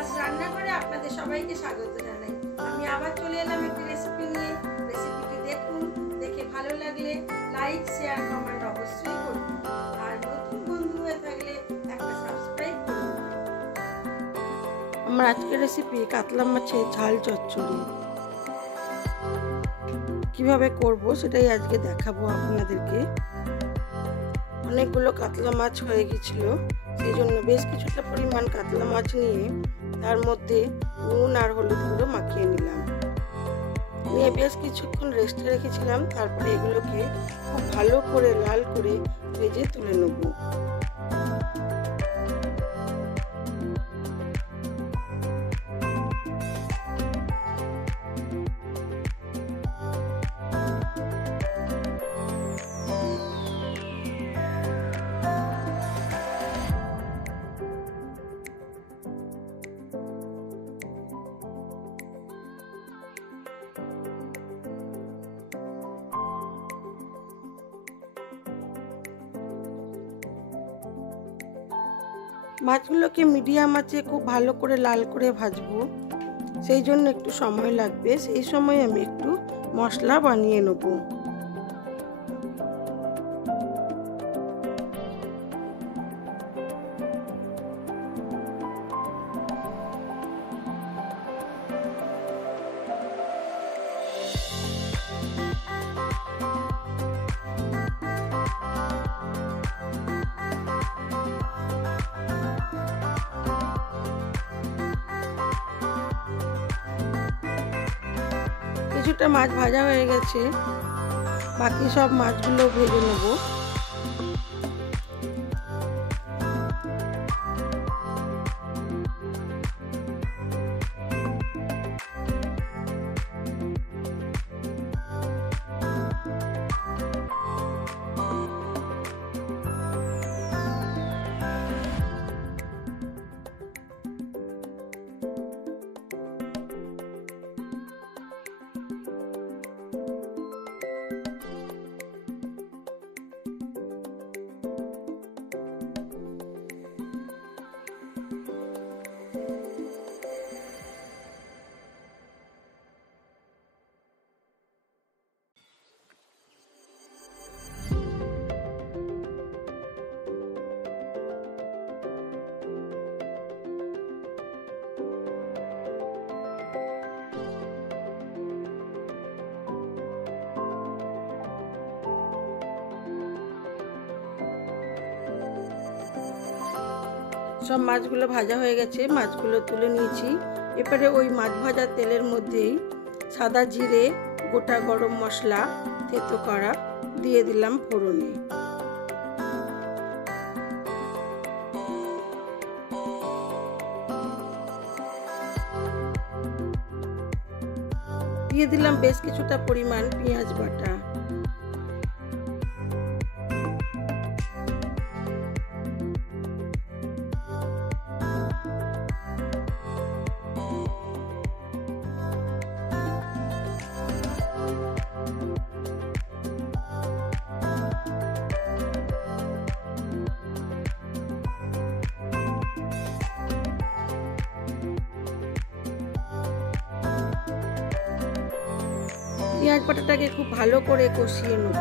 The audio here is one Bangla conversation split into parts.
দাস রান্নাঘরে আপনাদের সবাইকে স্বাগত জানাই। আমি আবার চলে এলাম একটি রেসিপি নিয়ে। রেসিপিটি দেখুন, দেখে ভালো লাগলে লাইক, শেয়ার, কমেন্ট অবশ্যই করুন। আর নতুন বন্ধু হয়ে থাকলে একটা সাবস্ক্রাইব করুন। আমার আজকের রেসিপি কাতলা মাছের ঝাল চচ্চড়ি। কিভাবে করব সেটাই আজকে দেখাবো আপনাদেরকে। অনেকগুলো কাতলা মাছ হয়ে গেছিল, সেই জন্য বেশ কিছুটা পরিমাণ কাতলা মাছ নিয়ে তার মধ্যে নুন আর হলুদ গুঁড়ো মাখিয়ে নিলাম। নিয়ে বেশ কিছুক্ষণ রেস্টে রেখেছিলাম। তারপরে এগুলোকে খুব ভালো করে লাল করে ভেজে তুলে নেব। মাছগুলোকে মিডিয়াম আঁচে খুব ভালো করে লাল করে ভাজবো, সেই জন্য একটু সময় লাগবে। সেই সময় আমি একটু মশলা বানিয়ে নেব। কিছুটা মাছ ভাজা হয়ে গেছে, বাকি সব মাছগুলো ভেজে নেব। সব মাছগুলো ভাজা হয়ে গেছে, মাছগুলো তুলে নিয়েছি। এবারে ওই মাছ ভাজা তেলের মধ্যেই সাদা জিরে, গোটা গরম মশলা থেতো করা দিয়ে দিলাম ফোড়নে। দিয়ে দিলাম বেশ কিছুটা পরিমাণ পেঁয়াজ বাটা। পেঁয়াজ বাটাটাকে খুব ভালো করে কষিয়ে নেব।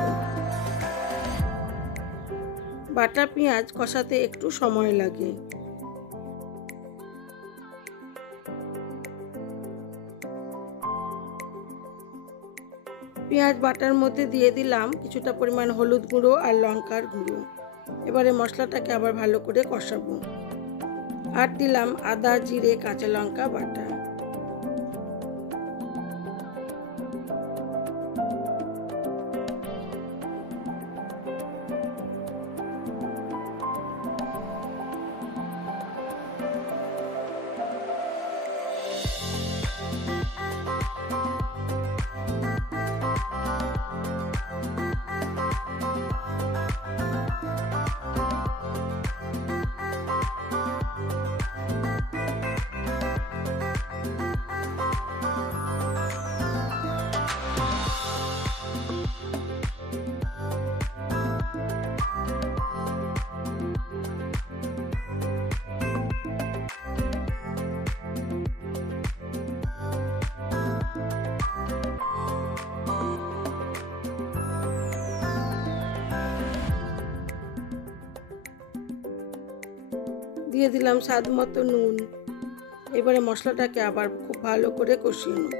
বাটা পেঁয়াজ কষাতে একটু সময় লাগে। পেঁয়াজ বাটার মধ্যে দিয়ে দিলাম কিছুটা পরিমাণ হলুদ গুঁড়ো আর লঙ্কার গুঁড়ো। এবারে মশলাটাকে আবার ভালো করে কষাবো। আর দিলাম আদা, জিরে, কাঁচা লঙ্কা বাটা। দিয়ে দিলাম স্বাদ মতো নুন। এবারে মশলাটাকে আবার খুব ভালো করে কষিয়ে নেব।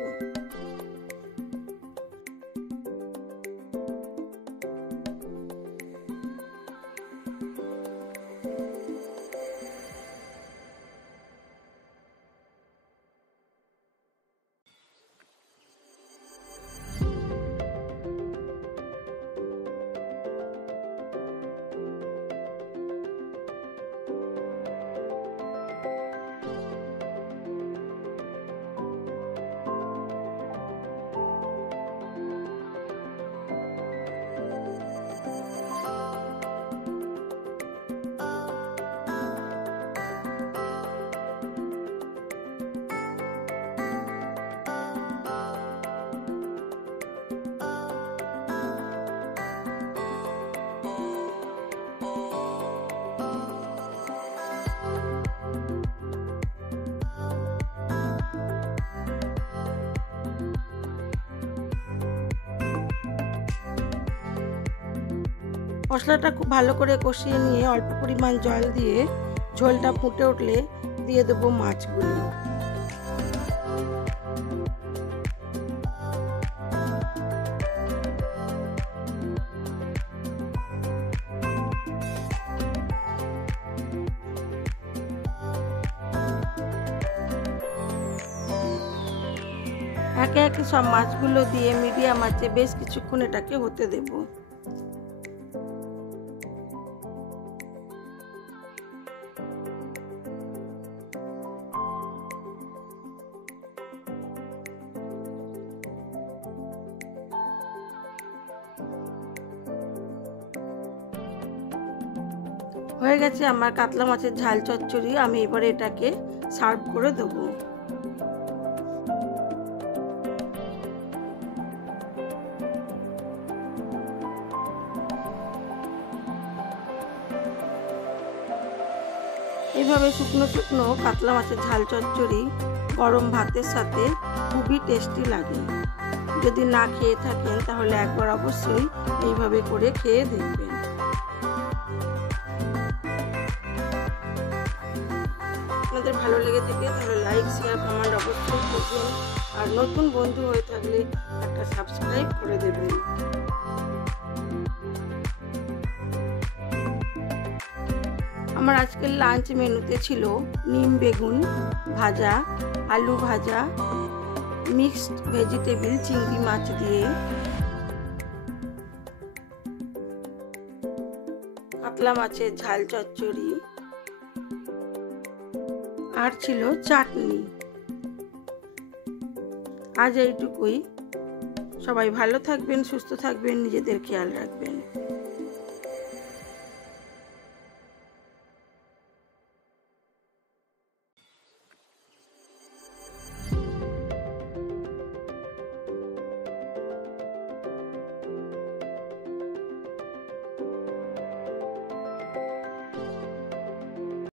মশলাটা খুব ভালো করে কষিয়ে নিয়ে অল্প পরিমাণ জল দিয়ে ঝোলটা ফুটে উঠলে দিয়ে দেবো মাছগুলো। একে একে সব মাছগুলো দিয়ে মিডিয়াম আঁচে বেশ কিছুক্ষণ এটাকে হতে দেব। হয়ে গেছে আমার কাতলা মাছের ঝাল চচ্চড়ি। আমি এবারে এটাকে সার্ভ করে দেবো। এইভাবে শুকনো শুকনো কাতলা মাছের ঝাল চচ্চড়ি গরম ভাতের সাথে খুবই টেস্টি লাগে। যদি না খেয়ে থাকেন তাহলে একবার অবশ্যই এইভাবে করে খেয়ে দেখবেন। আপনাদের ভালো লেগে থাকে তাহলে লাইক শেয়ার কমেন্ট অবশ্যই করবেন, আর নতুন বন্ধু হয়ে থাকলে একটা সাবস্ক্রাইব করে দেবেন। আমার আজকের লাঞ্চ মেনুতে ছিল নিম বেগুন ভাজা, আলু ভাজা, মিক্সড ভেজিটেবল চিংড়ি মাছ দিয়ে, কাতলা মাছের ঝাল চচ্চড়ি, আর ছিল চাটনি। আজ এইটুকুই। সবাই ভালো থাকবেন, সুস্থ থাকবেন, নিজেদের খেয়াল রাখবেন।